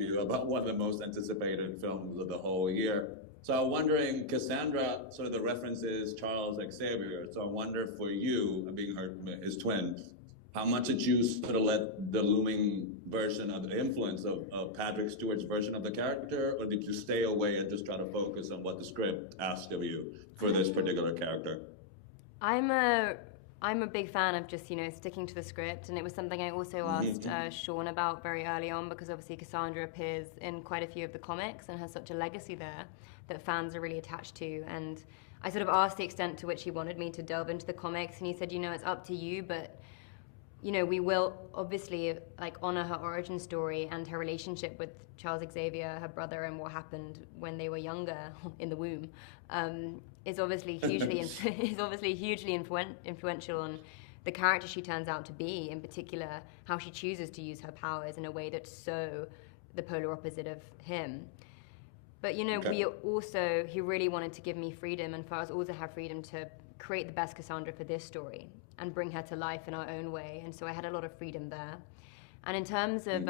to you about one of the most anticipated films of the whole year. So I'm wondering, Cassandra, sort of the reference is Charles Xavier. So I wonder for you, being his twin, how much did you sort of let the looming version of the influence of Patrick Stewart's version of the character, or did you stay away and just try to focus on what the script asked of you for this particular character? I'm a I'm a big fan of just, sticking to the script, and it was something I also asked Sean about very early on, because obviously Cassandra appears in quite a few of the comics and has such a legacy there that fans are really attached to. And I sort of asked the extent to which he wanted me to delve into the comics, and he said, it's up to you, but we will obviously honor her origin story and her relationship with Charles Xavier, her brother, and what happened when they were younger in the womb. Is obviously hugely influential on the character she turns out to be. In particular, how she chooses to use her powers in a way that's so the polar opposite of him. But okay. He really wanted to give me freedom, and for us all to have freedom to create the best Cassandra for this story and bring her to life in our own way. And so I had a lot of freedom there. And in terms of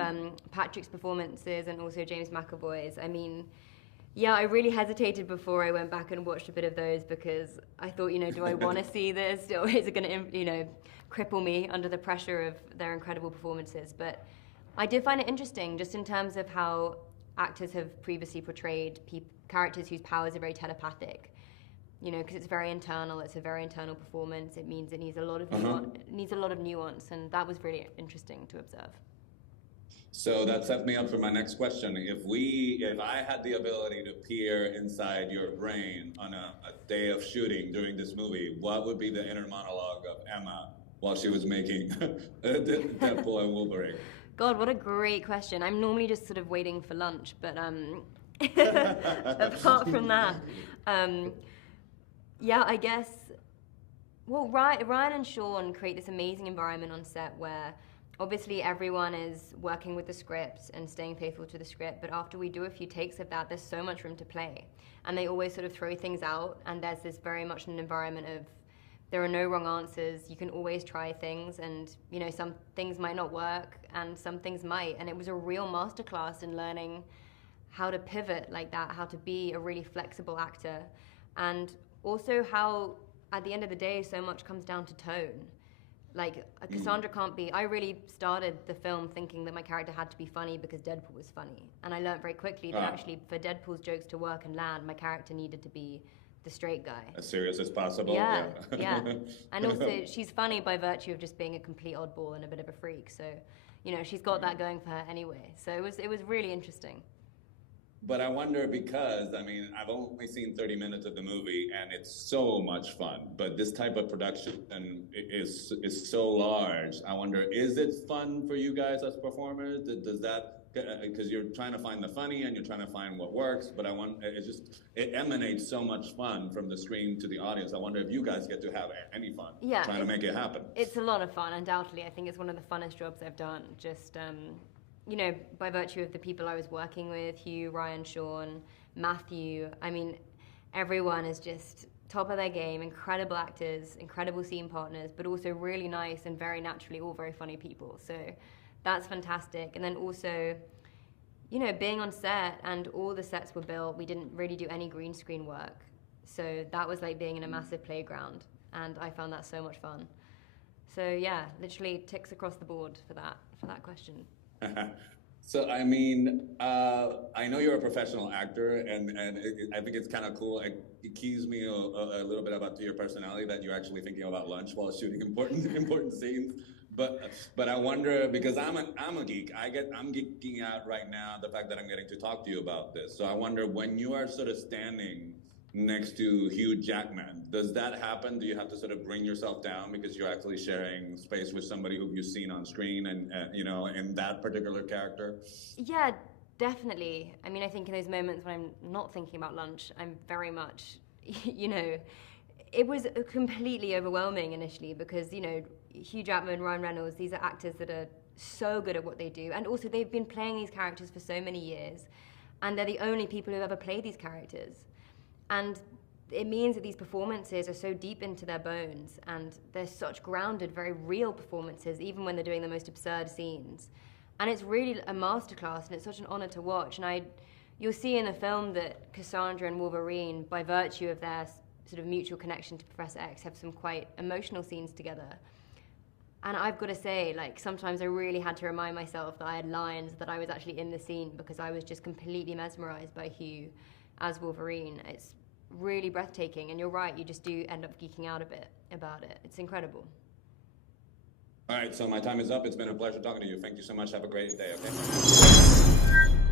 Patrick's performances and also James McAvoy's, I really hesitated before I went back and watched a bit of those, because I thought, do I want to see this, or is it going to, cripple me under the pressure of their incredible performances? But I did find it interesting, just in terms of how actors have previously portrayed characters whose powers are very telepathic. Because it's very internal. It's a very internal performance. It means it needs a lot of nuance, and that was really interesting to observe. So that sets me up for my next question. If I had the ability to peer inside your brain on a day of shooting during this movie, what would be the inner monologue of Emma while she was making Deadpool and Wolverine? God, what a great question. I'm normally just sort of waiting for lunch, but apart from that, I guess, Ryan and Sean create this amazing environment on set where obviously everyone is working with the script and staying faithful to the script, but after we do a few takes of that, there's so much room to play. And they always sort of throw things out, and there's this very much an environment of there are no wrong answers. You can always try things, and some things might not work and some things might. And it was a real masterclass in learning how to pivot like that, how to be a really flexible actor, and also how at the end of the day so much comes down to tone. Cassandra can't be... I really started the film thinking that my character had to be funny because Deadpool was funny. And I learned very quickly that actually for Deadpool's jokes to work and land, my character needed to be the straight guy. As serious as possible. Yeah. And also, she's funny by virtue of just being a complete oddball and a bit of a freak. So, she's got that going for her anyway. So it was really interesting. But I wonder, because, I've only seen 30 minutes of the movie, and it's so much fun. But this type of production is so large. I wonder, is it fun for you guys as performers? Does that, because you're trying to find the funny and you're trying to find what works, but it emanates so much fun from the screen to the audience. I wonder if you guys get to have any fun trying to make it happen. It's a lot of fun, undoubtedly. I think it's one of the funnest jobs I've done. Just, by virtue of the people I was working with, Hugh, Ryan, Sean, Matthew, everyone is just top of their game, incredible actors, incredible scene partners, but also really nice and very naturally all very funny people. So that's fantastic. And then also, being on set, and all the sets were built, we didn't really do any green screen work. So that was like being in a massive playground, and I found that so much fun. So yeah, literally ticks across the board for that question. So, I know you're a professional actor, and I think it's kind of cool. It keys me a little bit about your personality, that you're actually thinking about lunch while shooting important scenes. But I wonder, because I'm a geek, I'm geeking out right now, the fact that I'm getting to talk to you about this. So I wonder, when you are sort of standing next to Hugh Jackman, does that happen? Do you have to sort of bring yourself down because you're actually sharing space with somebody who you've seen on screen and in that particular character? Yeah, definitely. I think in those moments when I'm not thinking about lunch, I'm very much, it was completely overwhelming initially, because, Hugh Jackman, Ryan Reynolds, these are actors that are so good at what they do. And also they've been playing these characters for so many years, and they're the only people who've ever played these characters. And it means that these performances are so deep into their bones, and they're such grounded, very real performances, even when they're doing the most absurd scenes. And it's really a masterclass, and it's such an honor to watch. And you'll see in the film that Cassandra and Wolverine, by virtue of their sort of mutual connection to Professor X, have some quite emotional scenes together. And I've got to say, like, sometimes I really had to remind myself that I had lines that I was actually in the scene, because I was just completely mesmerized by Hugh as Wolverine. It's really breathtaking, and you're right, you just do end up geeking out a bit about it. It's incredible. All right, so my time is up. It's been a pleasure talking to you. Thank you so much. Have a great day, okay?